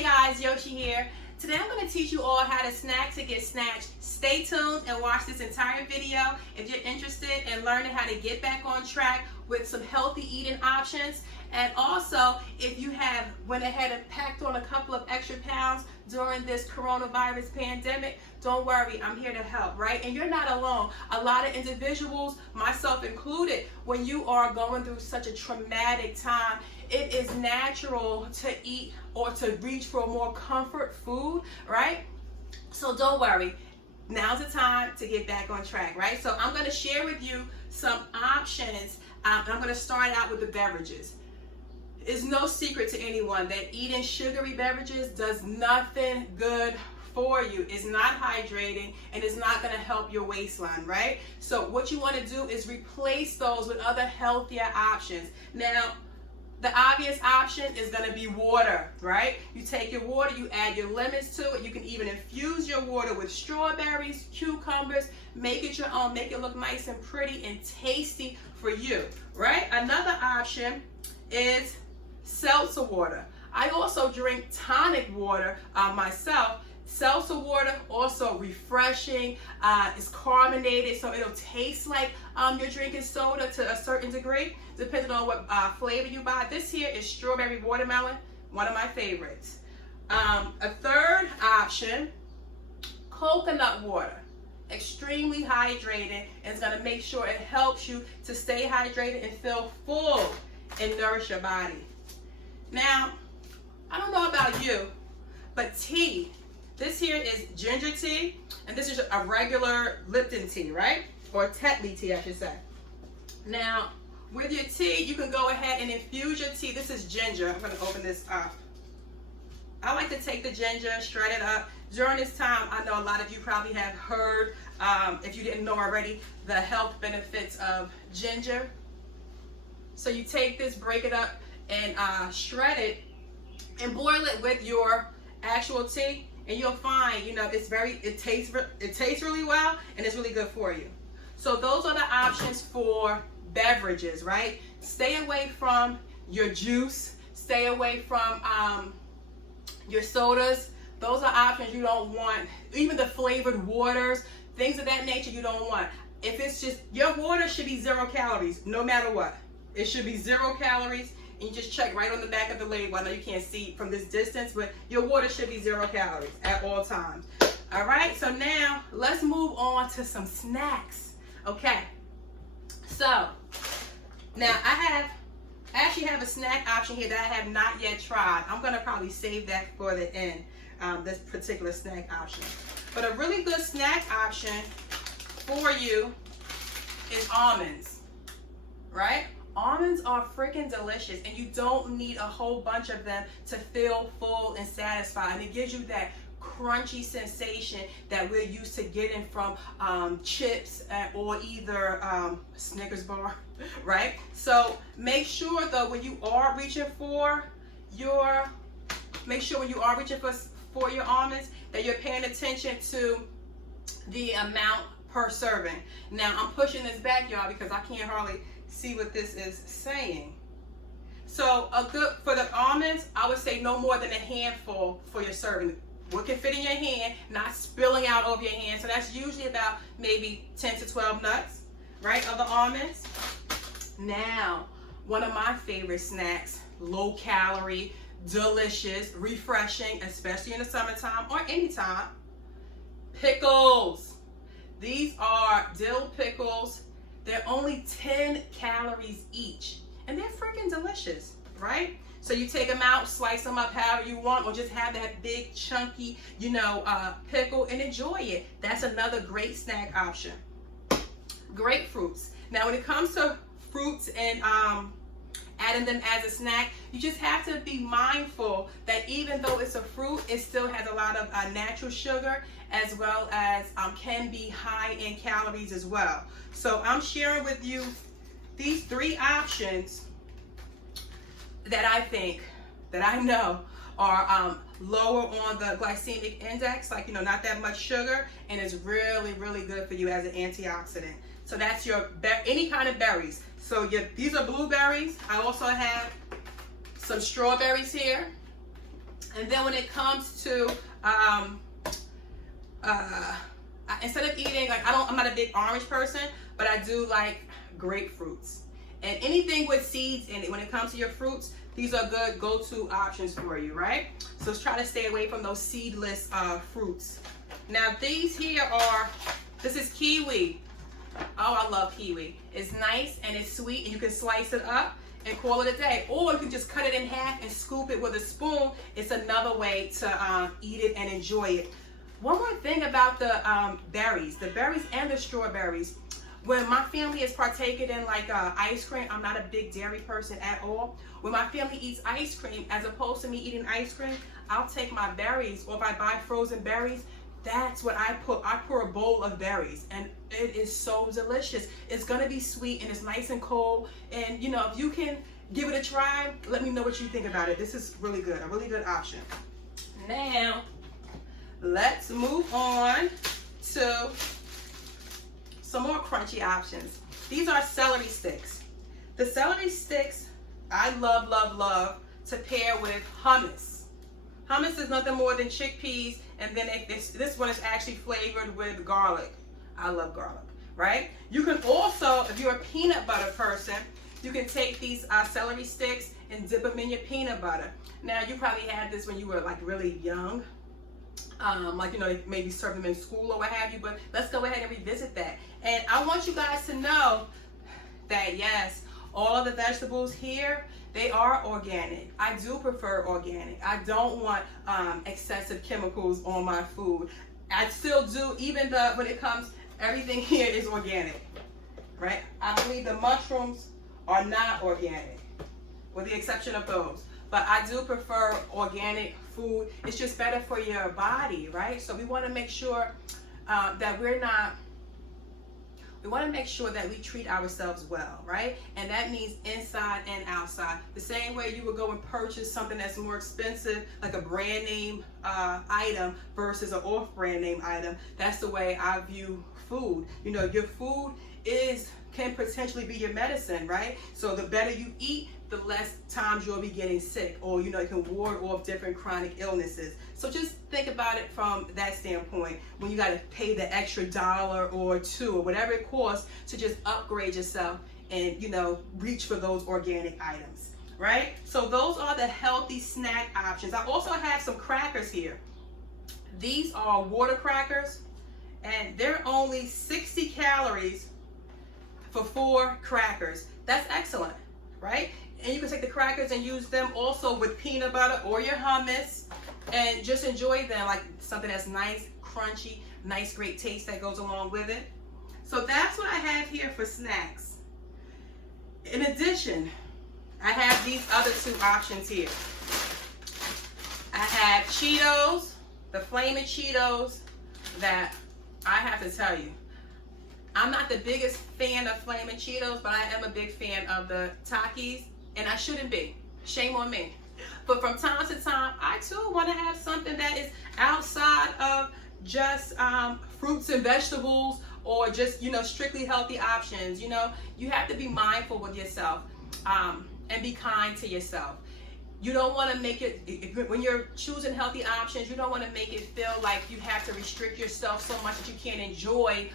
Hey guys, Yoshi here. Today I'm going to teach you all how to snack to get snatched. Stay tuned and watch this entire video if you're interested in learning how to get back on track with some healthy eating options. And also, if you have went ahead and packed on a couple of extra pounds during this coronavirus pandemic, don't worry, I'm here to help, right? And you're not alone. A lot of individuals, myself included, when you are going through such a traumatic time, it is natural to eat or to reach for more comfort food, right? So don't worry. Now's the time to get back on track, right? So I'm going to share with you some options. I'm going to start out with the beverages. It's no secret to anyone that eating sugary beverages does nothing good for you. It's not hydrating and it's not going to help your waistline, right? So what you want to do is replace those with other healthier options. Now, the obvious option is going to be water, right? You take your water, you add your lemons to it. You can even infuse your water with strawberries, cucumbers, make it your own, make it look nice and pretty and tasty for you, right? Another option is seltzer water. I also drink tonic water myself. Seltzer water, also refreshing. It's carbonated, so it'll taste like you're drinking soda to a certain degree, depending on what flavor you buy. This here is strawberry watermelon, one of my favorites. A third option, coconut water. Extremely hydrated, and it's going to make sure it helps you to stay hydrated and feel full and nourish your body. Now, I don't know about you, but tea. This here is ginger tea, and this is a regular Lipton tea, right? Or Tetley tea, I should say. Now, with your tea, you can go ahead and infuse your tea. This is ginger. I'm going to open this up. I like to take the ginger, shred it up. During this time, I know a lot of you probably have heard, if you didn't know already, the health benefits of ginger. So you take this, break it up, and shred it, and boil it with your actual tea. And you'll find, you know, it tastes really well, and it's really good for you. So those are the options for beverages, right? Stay away from your juice. Stay away from your sodas. Those are options you don't want. Even the flavored waters, things of that nature you don't want. If it's just, your water should be 0 calories, no matter what. It should be 0 calories. And you just check right on the back of the label. I know you can't see from this distance, but your water should be 0 calories at all times. All right, so now let's move on to some snacks. Okay, so now I actually have a snack option here that I have not yet tried. I'm gonna probably save that for the end, this particular snack option. But a really good snack option for you is almonds, right? Almonds are freaking delicious, and you don't need a whole bunch of them to feel full and satisfied. And it gives you that crunchy sensation that we're used to getting from chips or either Snickers bar, right? So make sure though, when you are reaching for your, for your almonds, that you're paying attention to the amount per serving. Now I'm pushing this back, y'all, because I can't hardly see what this is saying. So for the almonds, I would say no more than a handful for your serving. What can fit in your hand, not spilling out over your hand. So that's usually about maybe 10 to 12 nuts, right, of the almonds. Now, one of my favorite snacks, low calorie, delicious, refreshing, especially in the summertime or anytime, pickles. These are dill pickles. They're only 10 calories each, and they're freaking delicious, right? So you take them out, slice them up however you want, or just have that big chunky, pickle and enjoy it. That's another great snack option. Grapefruits. Now when it comes to fruits and adding them as a snack, you just have to be mindful that even though it's a fruit, it still has a lot of natural sugar, as well as can be high in calories as well. So I'm sharing with you these 3 options that I know are lower on the glycemic index, like, not that much sugar, and it's really, really good for you as an antioxidant. So that's your any kind of berries. So these are blueberries. I also have some strawberries here. And then when it comes to, instead of eating, like I'm not a big orange person, but I do like grapefruits. And anything with seeds in it, when it comes to your fruits, these are good go-to options for you, right? So try to stay away from those seedless fruits. Now these here this is kiwi. Oh, I love kiwi. It's nice and it's sweet, and you can slice it up and call it a day. Or you can just cut it in half and scoop it with a spoon. It's another way to eat it and enjoy it. One more thing about the berries and the strawberries. When my family is partaking in like ice cream, I'm not a big dairy person at all. When my family eats ice cream, as opposed to me eating ice cream, I'll take my berries, or if I buy frozen berries, that's what I put. I pour a bowl of berries, and it is so delicious. It's gonna be sweet, and it's nice and cold. And you know, if you can give it a try, let me know what you think about it. This is really good, a really good option. Now, let's move on to some more crunchy options. These are celery sticks. The celery sticks, I love, love, love to pair with hummus. Hummus is nothing more than chickpeas, and then this one is actually flavored with garlic. I love garlic, right? You can also, if you're a peanut butter person, you can take these celery sticks and dip them in your peanut butter. Now, you probably had this when you were like really young. Like, you know, maybe serve them in school or what have you, but let's go ahead and revisit that. And I want you guys to know that, yes, all of the vegetables here, they are organic. I do prefer organic. I don't want excessive chemicals on my food. I still do, even though when it comes, everything here is organic, right? I believe the mushrooms are not organic, with the exception of those. But I do prefer organic food. It's just better for your body, right? So we want to make sure that we want to make sure that we treat ourselves well, right? And that means inside and outside. The same way you would go and purchase something that's more expensive, like a brand name item versus an off-brand name item. That's the way I view food. You know, your food can potentially be your medicine, right? So the better you eat, the less times you'll be getting sick, or you know, you can ward off different chronic illnesses. So just think about it from that standpoint, when you got to pay the extra $1 or $2 or whatever it costs to just upgrade yourself and, you know, reach for those organic items, right? So those are the healthy snack options. I also have some crackers here. These are water crackers, and they're only 60 calories for 4 crackers. That's excellent, right? And you can take the crackers and use them also with peanut butter or your hummus, and just enjoy them like something that's nice, crunchy, nice, great taste that goes along with it. So that's what I have here for snacks. In addition, I have these other 2 options here. I have Cheetos, the flaming Cheetos, that I have to tell you, I'm not the biggest fan of flaming Cheetos, but I am a big fan of the Takis, and I shouldn't be. Shame on me. But from time to time, I too want to have something that is outside of just fruits and vegetables, or just, you know, strictly healthy options. You know, you have to be mindful with yourself and be kind to yourself. You don't want to make it, when you're choosing healthy options, you don't want to make it feel like you have to restrict yourself so much that you can't enjoy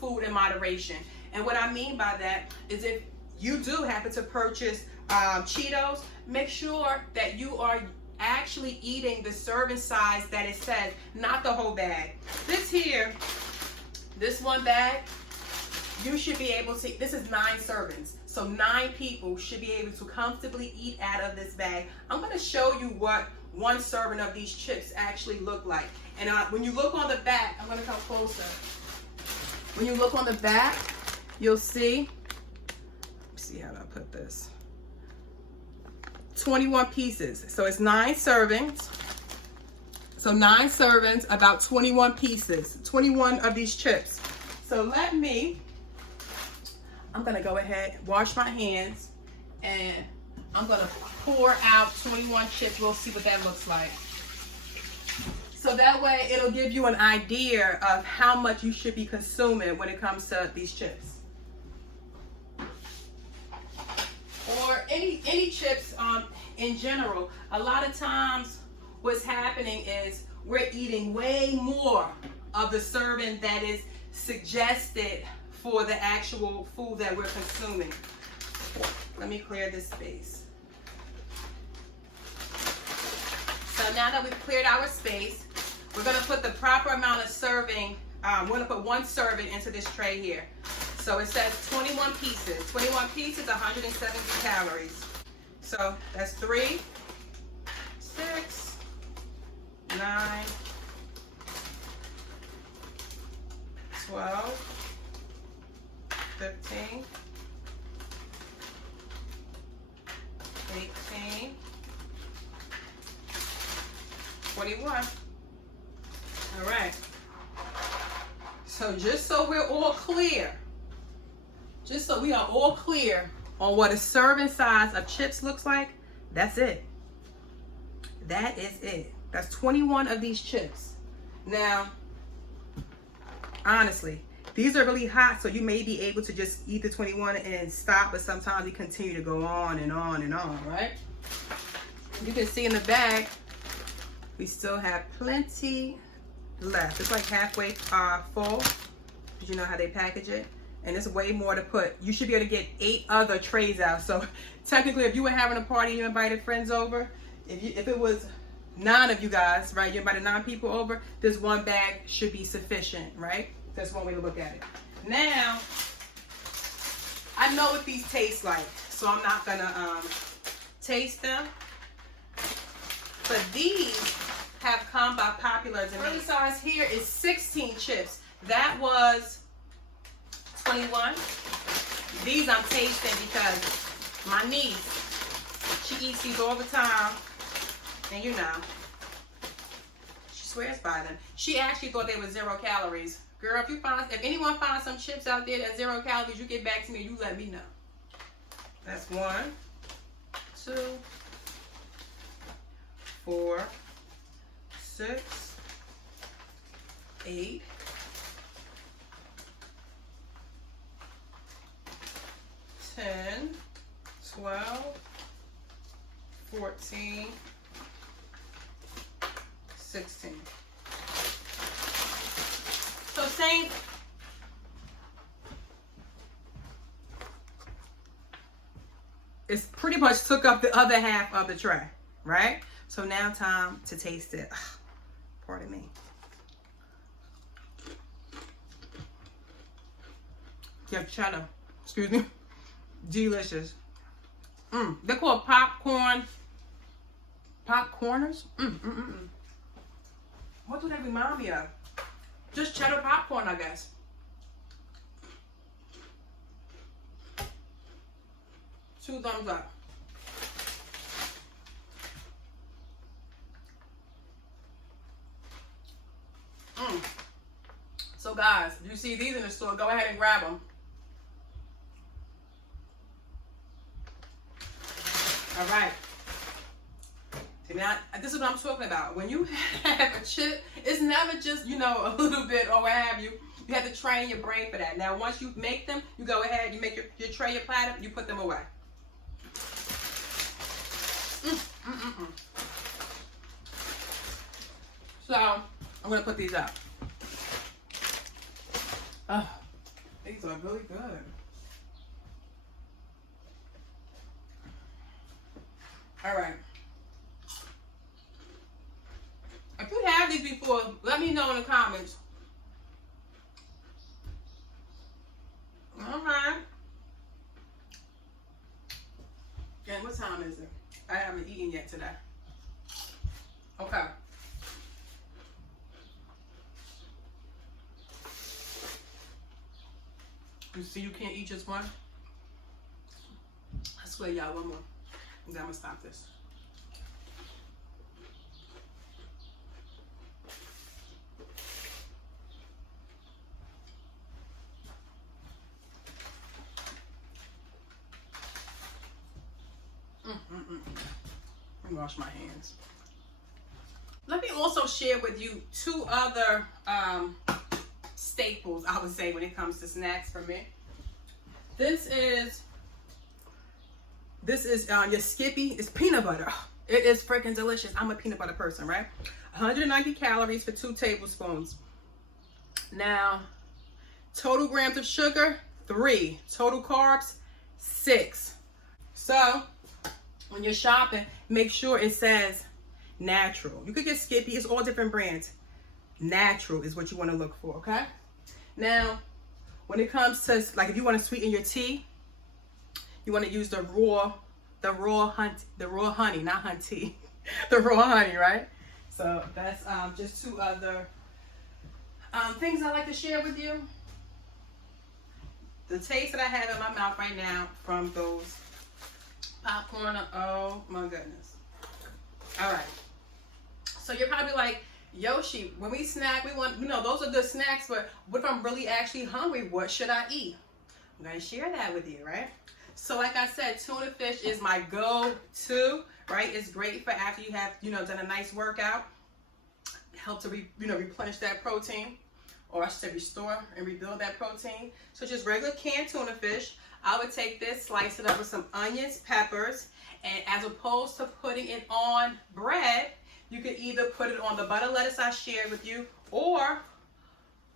food in moderation. And what I mean by that is, if you do happen to purchase Cheetos, make sure that you are actually eating the serving size that it says, not the whole bag. This one bag, you should be able to, this is 9 servings. So 9 people should be able to comfortably eat out of this bag. I'm going to show you what 1 serving of these chips actually look like. And when you look on the back, I'm going to come closer. When you look on the back, you'll see, let's see how I put this, 21 pieces. So it's 9 servings. So 9 servings, about 21 pieces, 21 of these chips. So I'm gonna go ahead, wash my hands, and I'm gonna pour out 21 chips. We'll see what that looks like. So that way it'll give you an idea of how much you should be consuming when it comes to these chips. Or any chips in general. A lot of times what's happening is we're eating way more of the serving that is suggested for the actual food that we're consuming. Let me clear this space. So now that we've cleared our space, we're gonna put the proper amount of serving. We're gonna put 1 serving into this tray here. So it says 21 pieces. 21 pieces, 170 calories. So that's 3, 6, 9, 12, 15, 18, 21. All right. So just so we're all clear, just so we are all clear on what a serving size of chips looks like, that's it. That is it. That's 21 of these chips. Now, honestly, these are really hot, so you may be able to just eat the 21 and stop, but sometimes we continue to go on and on and on, right? You can see in the bag, we still have plenty left. It's like halfway full. Did you know how they package it? And it's way more to put. You should be able to get 8 other trays out. So technically, if you were having a party, you invited friends over, if it was 9 of you guys, right? You invited 9 people over, this 1 bag should be sufficient, right? That's one way to look at it. Now, I know what these taste like, so I'm not gonna taste them. But these have come by popular demand. The size here is 16 chips. That was 21. These I'm tasting because my niece, she eats these all the time, and you know, she swears by them. She actually thought they were 0 calories. Girl, if anyone finds some chips out there that's 0 calories, you get back to me, you let me know. That's 1, 2, 4, 6, 8, 10, 12, 14, 16. So same. It's pretty much took up the other half of the tray, right? So now time to taste it. Ugh, pardon me. Yeah, cheddar. Excuse me. Delicious. They're called popcorners. What do they remind me of? Just cheddar popcorn, I guess. Two thumbs up. So guys, if you see these in the store, go ahead and grab them. All right. See, now, this is what I'm talking about. When you have a chip, it's never just, you know, a little bit or what have you. You have to train your brain for that. Now, once you make them, you go ahead, you make your tray, your platter, you put them away. So, I'm going to put these up. Oh, these are really good. All right. If you have these before, let me know in the comments. All right. And what time is it? I haven't eaten yet today. Okay. You see, you can't eat just one. I swear, y'all, one more. And then I'm gonna stop this. Let me wash my hands. Let me also share with you 2 other staples, I would say, when it comes to snacks for me. This is your Skippy. It's peanut butter. It is freaking delicious. I'm a peanut butter person, right? 190 calories for 2 tablespoons. Now, total grams of sugar, 3. Total carbs, 6. So, when you're shopping, make sure it says natural. You could get Skippy. It's all different brands. Natural is what you want to look for, okay? Now, when it comes to, like, if you want to sweeten your tea, you want to use the raw honey, not hunt tea. The raw honey, right? So that's just 2 other things I like to share with you. The taste that I have in my mouth right now from those popcorn, oh my goodness. All right. So you're probably like, Yoshi, when we snack, we want, those are good snacks, but what if I'm really actually hungry? What should I eat? I'm going to share that with you, right? So like I said, tuna fish is my go-to, right? It's great for after you have, done a nice workout. Help to, replenish that protein, or I should say restore and rebuild that protein. So just regular canned tuna fish. I would take this, slice it up with some onions, peppers, and as opposed to putting it on bread, you could either put it on the butter lettuce I shared with you, or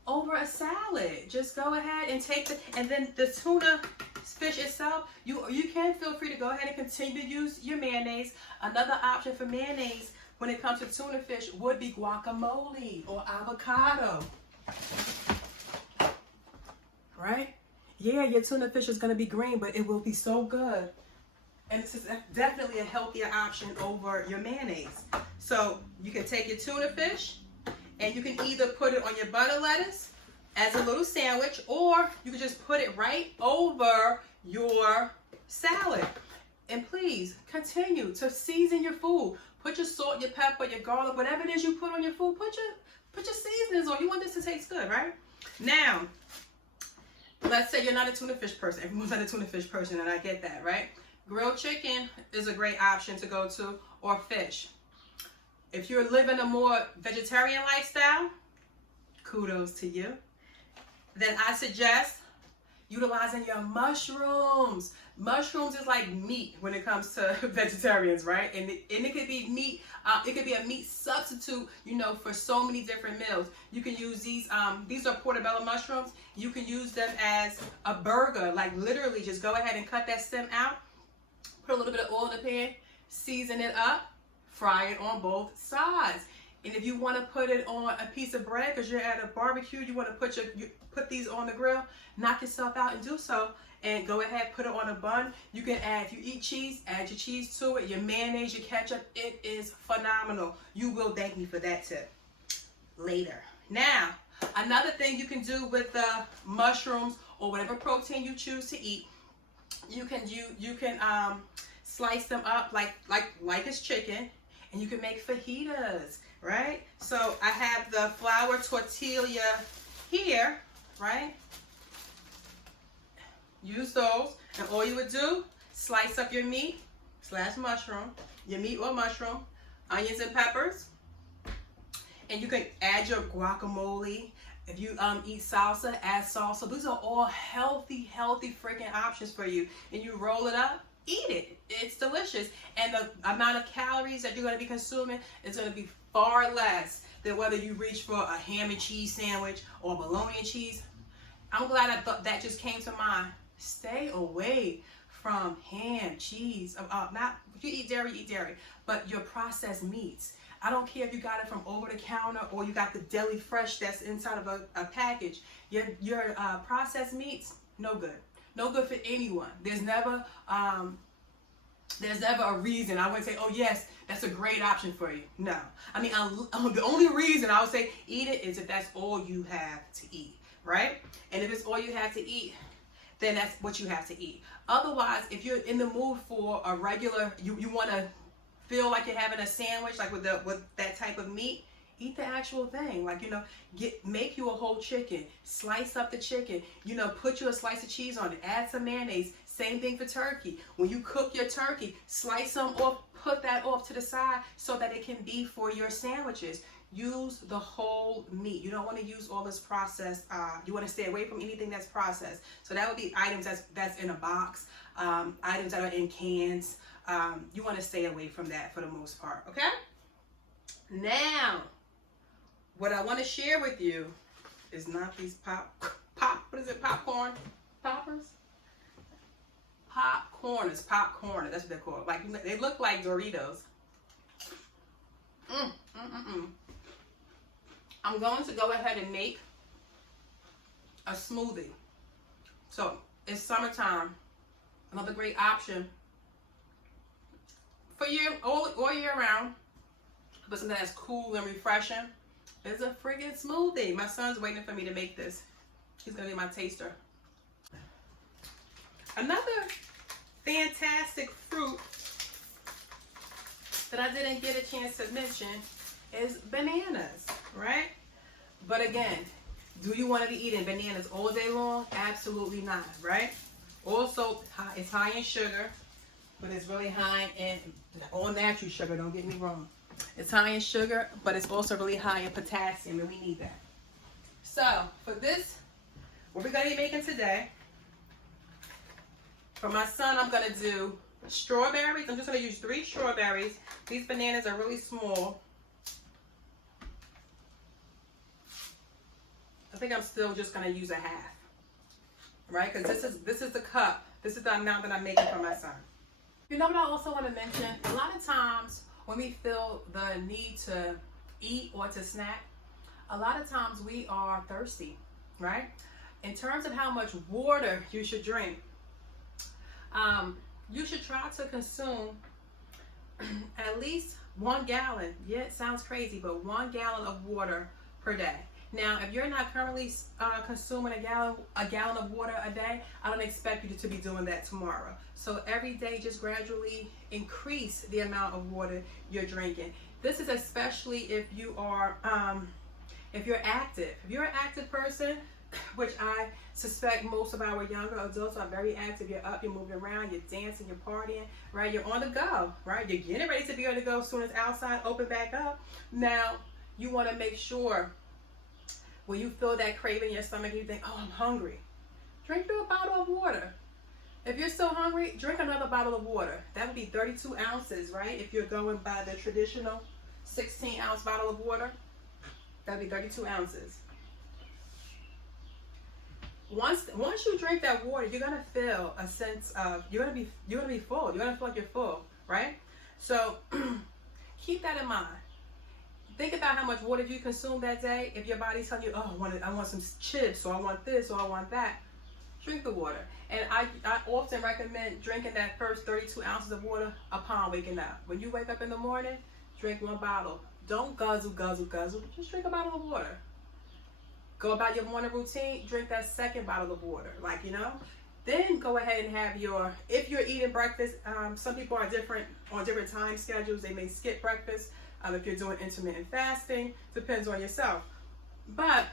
over a salad. Just go ahead and take and then the tuna fish itself, you can feel free to go ahead and continue to use your mayonnaise. Another option for mayonnaise when it comes to tuna fish would be guacamole or avocado. Right? Yeah, your tuna fish is going to be green, but it will be so good. And it's definitely a healthier option over your mayonnaise. So you can take your tuna fish and you can either put it on your butter lettuce as a little sandwich, or you can just put it right over your salad. And please continue to season your food. Put your salt, your pepper, your garlic, whatever it is you put on your food, put your seasonings on. You want this to taste good, right? Now, let's say you're not a tuna fish person. Everyone's not a tuna fish person, and I get that, right? Grilled chicken is a great option to go to, or fish. If you're living a more vegetarian lifestyle, kudos to you. Then I suggest utilizing your mushrooms. Mushrooms is like meat when it comes to vegetarians, right? And it could be meat. It could be a meat substitute, for so many different meals. You can use these. These are Portobello mushrooms. You can use them as a burger. Like literally, just go ahead and cut that stem out. Put a little bit of oil in the pan. Season it up. Fry it on both sides. And if you want to put it on a piece of bread because you're at a barbecue, you want to put these on the grill, knock yourself out and do so. And go ahead, put it on a bun. You can add, if you eat cheese, add your cheese to it, your mayonnaise, your ketchup. It is phenomenal. You will thank me for that tip later. Now, another thing you can do with the mushrooms or whatever protein you choose to eat, you can slice them up like it's chicken, and you can make fajitas, right? So I have the flour tortilla here, right? Use those, and all you would do, slice up your meat / mushroom, your meat or mushroom, onions and peppers, and you can add your guacamole. If you eat salsa, add salsa. These are all healthy freaking options for you. And you roll it up, eat it. It's delicious. And the amount of calories that you're going to be consuming is going to be far less than whether you reach for a ham and cheese sandwich or bologna and cheese. I'm glad I thought that just came to mind. Stay away from ham, cheese. Not if you eat dairy, but your processed meats. I don't care if you got it from over the counter or you got the deli fresh that's inside of a package. Your processed meats, no good. No good for anyone. There's never a reason I would say, oh yes, that's a great option for you. No. I mean, the only reason I would say eat it is if that's all you have to eat, right? And if it's all you have to eat, then that's what you have to eat. Otherwise, if you're in the mood for a regular, you want to feel like you're having a sandwich, like with that type of meat, eat the actual thing. Like, make you a whole chicken, slice up the chicken, put you a slice of cheese on it, add some mayonnaise, Same thing for turkey. When you cook your turkey, slice some off, put that off to the side so that it can be for your sandwiches. Use the whole meat. You don't want to use all this processed. You want to stay away from anything that's processed. So that would be items that's in a box, items that are in cans. You want to stay away from that for the most part, okay? Now, what I want to share with you is not these what is it, popcorn? Poppers? Popcorners, that's what they're called. Like, they look like Doritos. I'm going to go ahead and make a smoothie. So, it's summertime. Another great option for you all year round. But something that's cool and refreshing is a friggin' smoothie. My son's waiting for me to make this. He's gonna be my taster. Another fantastic fruit that I didn't get a chance to mention is bananas, right? But again, do you want to be eating bananas all day long? Absolutely not, right? Also, it's high in sugar, but it's really high in all natural sugar, don't get me wrong. It's high in sugar, but it's also really high in potassium, and we need that. So, for this, what we're going to be making today, for my son, I'm going to do strawberries. I'm just going to use 3 strawberries. These bananas are really small. I think I'm still just going to use a half, right? Because this is the cup. This is the amount that I'm making for my son. You know what I also want to mention? A lot of times when we feel the need to eat or to snack, a lot of times we are thirsty, right? In terms of how much water you should drink, you should try to consume at least 1 gallon. Yeah, it sounds crazy, but 1 gallon of water per day. Now, if you're not currently consuming a gallon of water a day, I don't expect you to be doing that tomorrow. So every day, just gradually increase the amount of water you're drinking. This is especially if you are, if you're active. If you're an active person, which I suspect most of our younger adults are very active. You're up, you're moving around, you're dancing, you're partying, right? You're on the go, right? You're getting ready to be on the go as soon as outside open back up. Now, you want to make sure when you feel that craving in your stomach and you think, oh, I'm hungry, drink through a bottle of water. If you're still hungry, drink another bottle of water. That would be 32 ounces, right? If you're going by the traditional 16-ounce bottle of water, that would be 32 ounces. Once you drink that water, you're gonna feel a sense of you're gonna be full. You're gonna feel like you're full, right? So keep that in mind. Think about how much water you consume that day. If your body's telling you, oh, I want some chips, or I want this, or I want that, drink the water. And I often recommend drinking that first 32 ounces of water upon waking up. When you wake up in the morning, drink 1 bottle. Don't guzzle. Just drink a bottle of water. Go about your morning routine, drink that 2nd bottle of water, Then go ahead and have if you're eating breakfast, some people are on different time schedules. They may skip breakfast. If you're doing intermittent fasting, depends on yourself. But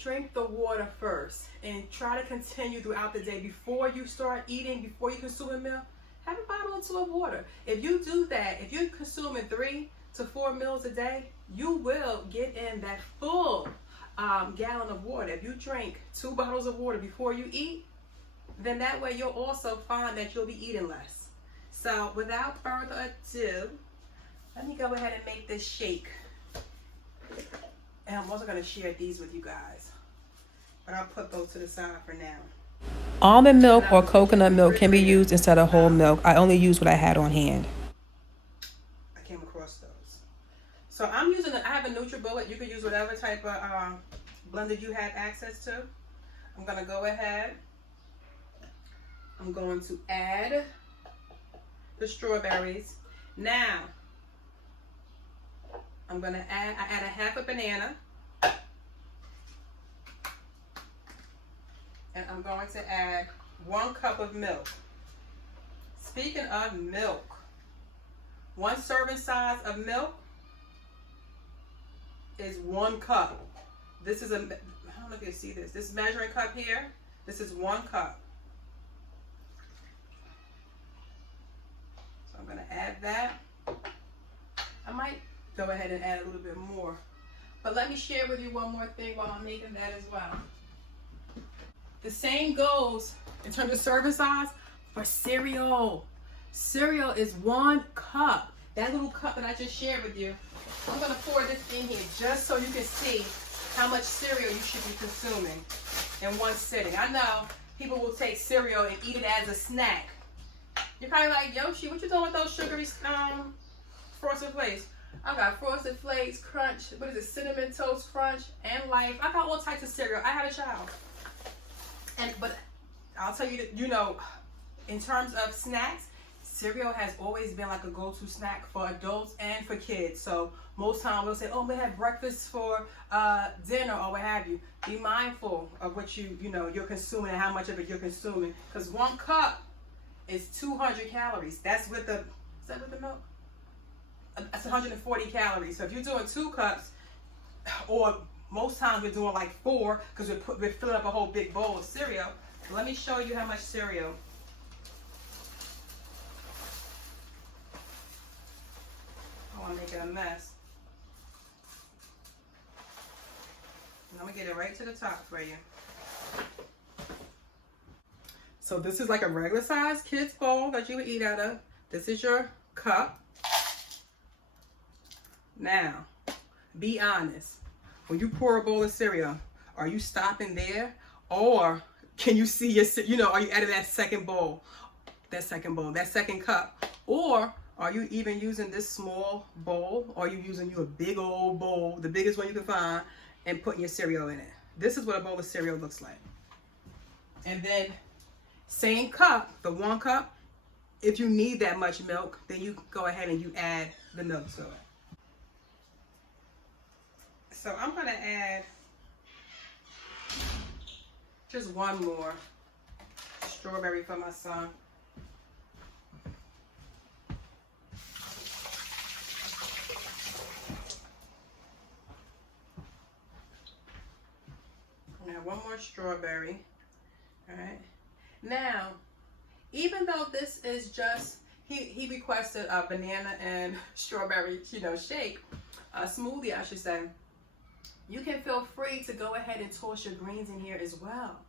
drink the water first and try to continue throughout the day. Before you start eating, before you consume a meal, have a bottle or 2 of water. If you do that, if you're consuming 3 to 4 meals a day, you will get in that full gallon of water. If you drink 2 bottles of water before you eat, then that way you'll also find that you'll be eating less. So without further ado, let me go ahead and make this shake. And I'm also going to share these with you guys. But I'll put those to the side for now. Almond milk or coconut milk can be used instead of whole milk. I only used what I had on hand. I came across those. So I have a NutriBullet. You can use whatever type of blender you have access to. I'm going to go ahead. I'm going to add the strawberries. Now, I add a half a banana. And I'm going to add 1 cup of milk. Speaking of milk, 1 serving size of milk is 1 cup. This is I don't know if you see this. This measuring cup here, this is 1 cup. So I'm gonna add that. I might go ahead and add a little bit more. But let me share with you one more thing while I'm making that as well. The same goes in terms of serving size for cereal. Cereal is 1 cup. That little cup that I just shared with you. I'm gonna pour this in here just so you can see how much cereal you should be consuming in one sitting. I know people will take cereal and eat it as a snack. You're probably like, Yoshi, what you doing with those sugary Frosted Flakes? I got Frosted Flakes, Crunch, what is it, Cinnamon Toast Crunch, and Life. I got all types of cereal. I had a child. But I'll tell you that, you know, in terms of snacks, cereal has always been like a go-to snack for adults and for kids. So most times we'll say, oh, we have breakfast for dinner or what have you. Be mindful of what you're consuming and how much of it you're consuming. Because 1 cup is 200 calories. That's with the, is that with the milk? That's 140 calories. So if you're doing 2 cups, or most times we're doing like 4 because we're filling up a whole big bowl of cereal. So let me show you how much cereal. Oh, I'm making a mess. And I'm gonna get it right to the top for you. So this is like a regular size kid's bowl that you would eat out of. This is your cup. Now, be honest. When you pour a bowl of cereal, are you stopping there? Or can you see are you adding that second bowl, that second cup? Or are you even using this small bowl? Or are you using a big old bowl, the biggest one you can find, and putting your cereal in it? This is what a bowl of cereal looks like. And then, same cup, the 1 cup, if you need that much milk, then you go ahead and you add the milk to it. So I'm gonna add just 1 more strawberry for my son. Now 1 more strawberry. All right. Now, even though this is just, he requested a banana and strawberry, shake, a smoothie, I should say. You can feel free to go ahead and toss your greens in here as well.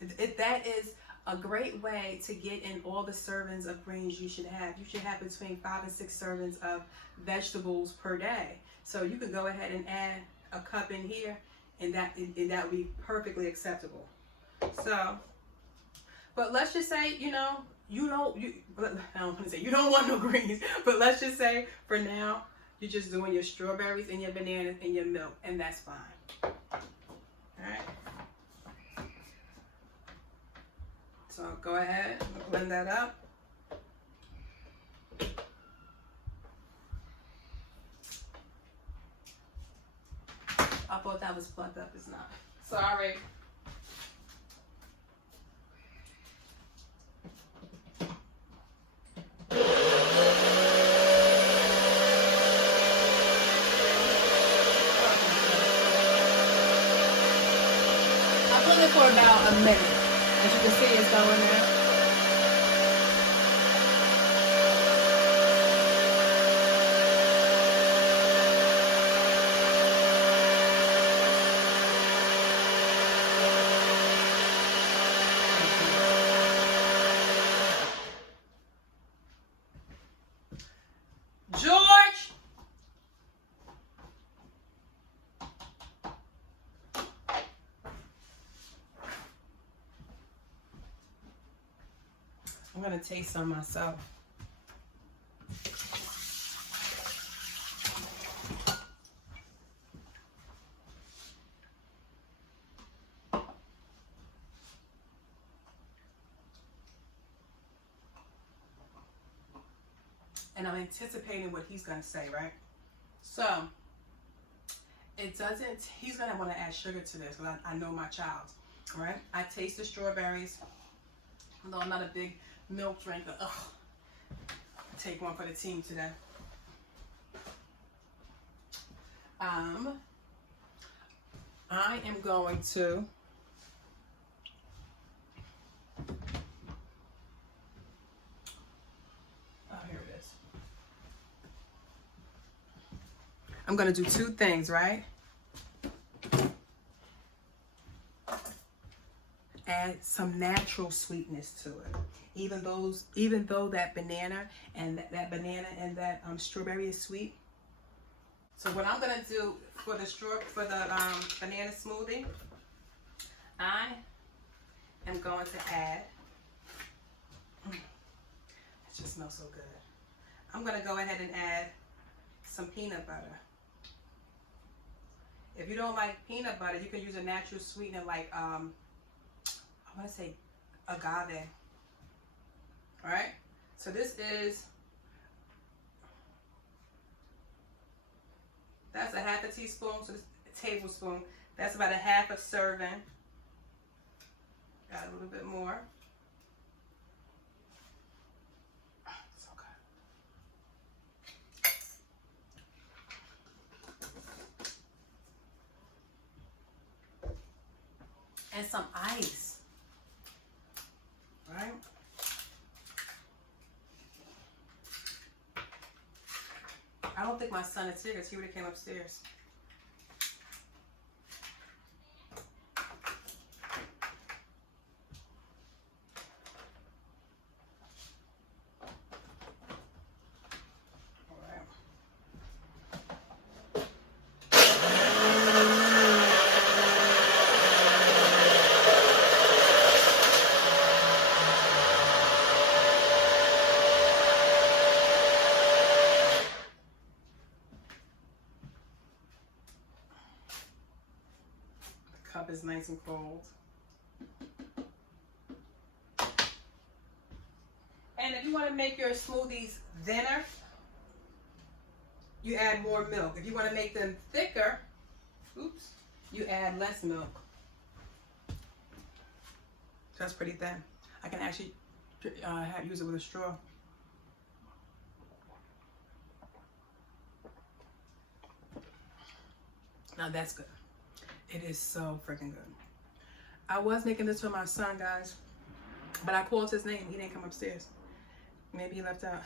That is a great way to get in all the servings of greens you should have. You should have between 5 and 6 servings of vegetables per day. So you can go ahead and add a cup in here, and that would be perfectly acceptable. So, but let's just say, you don't want no greens, but let's just say for now, you're just doing your strawberries and your bananas and your milk, and that's fine. All right. So go ahead and blend that up. I thought that was plugged up. It's not. Sorry. For about a minute. As you can see, it's going there. George! I'm gonna taste some myself. And I'm anticipating what he's gonna say, right? So, he's gonna wanna add sugar to this, because I know my child, right? I taste the strawberries, although I'm not a big milk drinker. Ugh. Take one for the team today. I am going to here it is. I'm gonna do two things, right? Add some natural sweetness to it. Even though that banana and that strawberry is sweet. So what I'm gonna do for the banana smoothie, I am going to add. It just smells so good. I'm gonna go ahead and add some peanut butter. If you don't like peanut butter, you can use a natural sweetener like I want to say agave. All right. So this is, that's a half a teaspoon. So this a tablespoon. That's about a half a serving. Got a little bit more. So good. And some ice. Right? I don't think my son is here because he would have came upstairs. Cup is nice and cold. And if you want to make your smoothies thinner, you add more milk. If you want to make them thicker, oops, you add less milk. That's pretty thin. I can actually use it with a straw. Now that's good. It is so freaking good. I was making this for my son, guys, but I called his name. He didn't come upstairs. Maybe he left out.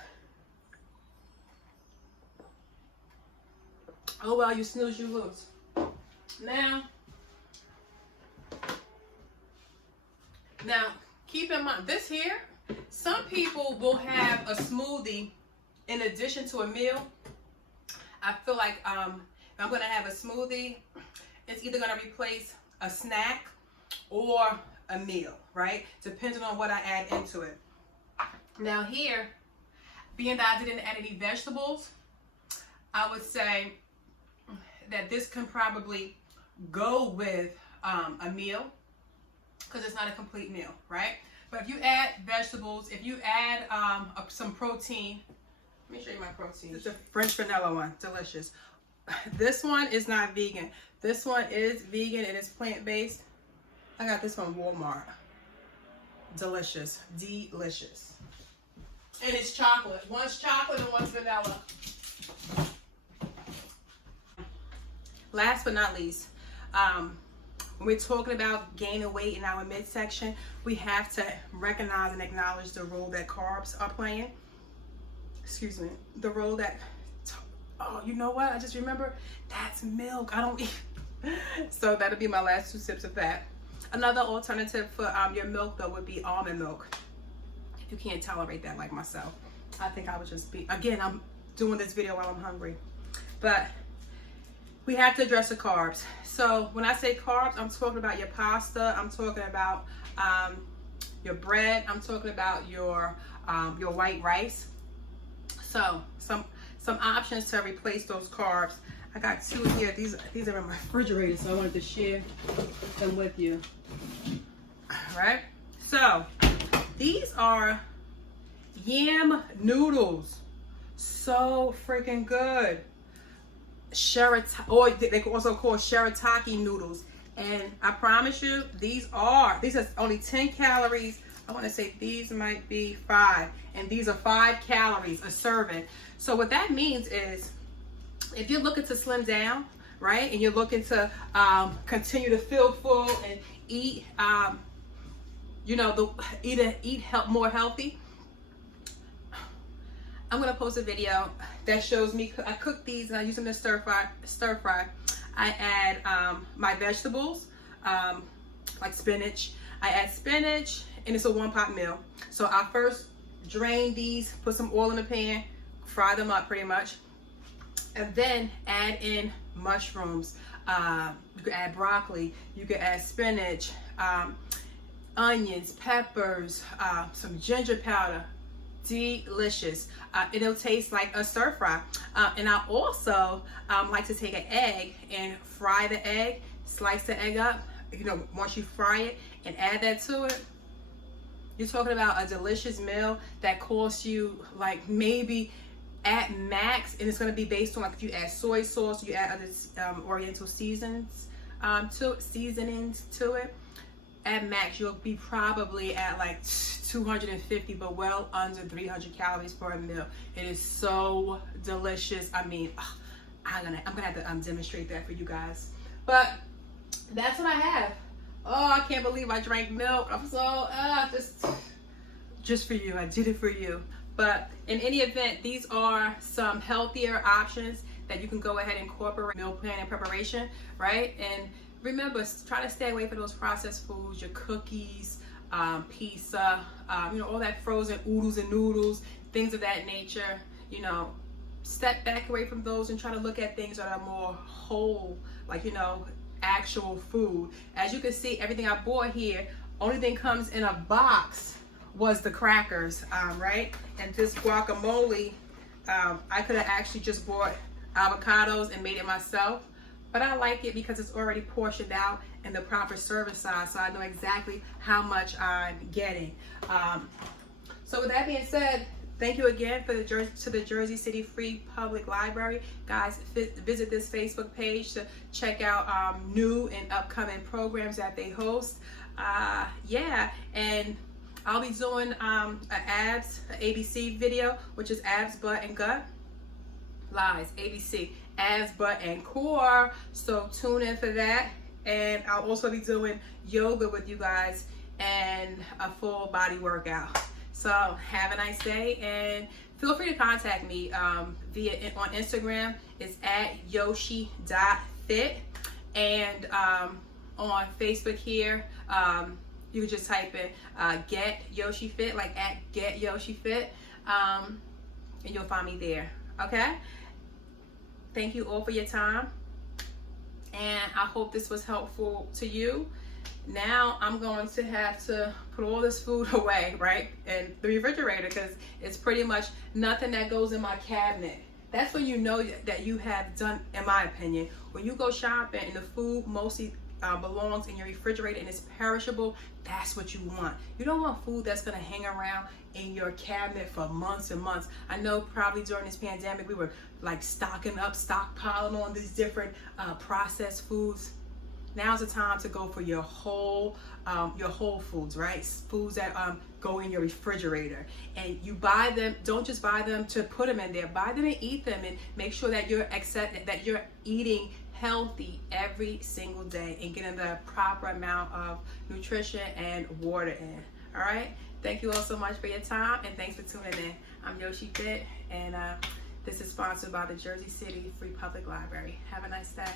Oh well, you snooze, you lose. Now, keep in mind, this here, some people will have a smoothie in addition to a meal. I feel like if I'm gonna have a smoothie, it's either gonna replace a snack or a meal, right? Depending on what I add into it. Now here, being that I didn't add any vegetables, I would say that this can probably go with a meal because it's not a complete meal, right? But if you add vegetables, if you add some protein, let me show you my protein. It's a French vanilla one, delicious. This one is not vegan. This one is vegan and it's plant-based. I got this from Walmart. Delicious, delicious. And it's chocolate. One's chocolate and one's vanilla. Last but not least, when we're talking about gaining weight in our midsection, we have to recognize and acknowledge the role that carbs are playing. Excuse me. The role that, oh, you know what? I just remember, that's milk. I don't eat. So that'll be my last 2 sips of that. Another alternative for your milk, though, would be almond milk. If you can't tolerate that like myself. I think I would just be, again, I'm doing this video while I'm hungry. But we have to address the carbs. So when I say carbs, I'm talking about your pasta. I'm talking about your bread. I'm talking about your white rice. So some options to replace those carbs. I got 2 here. These are in my refrigerator, so I wanted to share them with you. All right. So these are yam noodles. So freaking good. Or they can also call Shirataki noodles. And I promise you, these are only 10 calories. I want to say these might be 5. And these are 5 calories a serving. So what that means is, if you're looking to slim down, right, and you're looking to continue to feel full and eat, eat more healthy, I'm gonna post a video that shows me, I cook these and I use them to stir fry. I add my vegetables, like spinach. I add spinach, and it's a 1-pot meal. So I first drain these, put some oil in the pan, fry them up pretty much, and then add in mushrooms. You could add broccoli, you could add spinach, onions, peppers, some ginger powder. Delicious. It'll taste like a stir fry. And I also like to take an egg and fry the egg, slice the egg up, you know, once you fry it, and add that to it. You're talking about a delicious meal that costs you like maybe at max, and it's going to be based on like if you add soy sauce, you add other oriental seasonings to it. At max, you'll be probably at like 250, but well under 300 calories for a meal. It is so delicious. I mean, I'm gonna have to demonstrate that for you guys. But that's what I have. Oh, I can't believe I drank milk. I'm so just for you. I did it for you. But in any event, these are some healthier options that you can go ahead and incorporate meal plan and preparation, right? And remember, try to stay away from those processed foods, your cookies, pizza, you know, all that frozen oodles and noodles, things of that nature. You know, step back away from those and try to look at things that are more whole, like, you know, actual food. As you can see, everything I bought here, only thing comes in a box was the crackers, right? And this guacamole, I could have actually just bought avocados and made it myself. But I like it because it's already portioned out in the proper serving size, so I know exactly how much I'm getting. So with that being said, thank you again to the Jersey City Free Public Library. Guys, visit this Facebook page to check out new and upcoming programs that they host. Yeah, and I'll be doing an ABC video, which is abs, butt, and gut. Lies, ABC, abs, butt, and core. So tune in for that. And I'll also be doing yoga with you guys and a full body workout. So have a nice day, and feel free to contact me on Instagram. It's at Yoshi.fit, and on Facebook here, you can just type in Get YoSheFit, like at Get YoSheFit, and you'll find me there. Okay? Thank you all for your time, and I hope this was helpful to you. Now I'm going to have to put all this food away, right, in the refrigerator, because it's pretty much nothing that goes in my cabinet. That's when you know that you have done, in my opinion, when you go shopping and the food mostly belongs in your refrigerator and it's perishable, that's what you want. You don't want food that's going to hang around in your cabinet for months and months. I know probably during this pandemic we were like stockpiling on these different processed foods. Now's the time to go for your whole foods, right? Foods that go in your refrigerator. And you buy them, don't just buy them to put them in there. Buy them and eat them, and make sure that you're eating healthy every single day and getting the proper amount of nutrition and water in. All right? Thank you all so much for your time, and thanks for tuning in. I'm YoSheFit, and this is sponsored by the Jersey City Free Public Library. Have a nice day.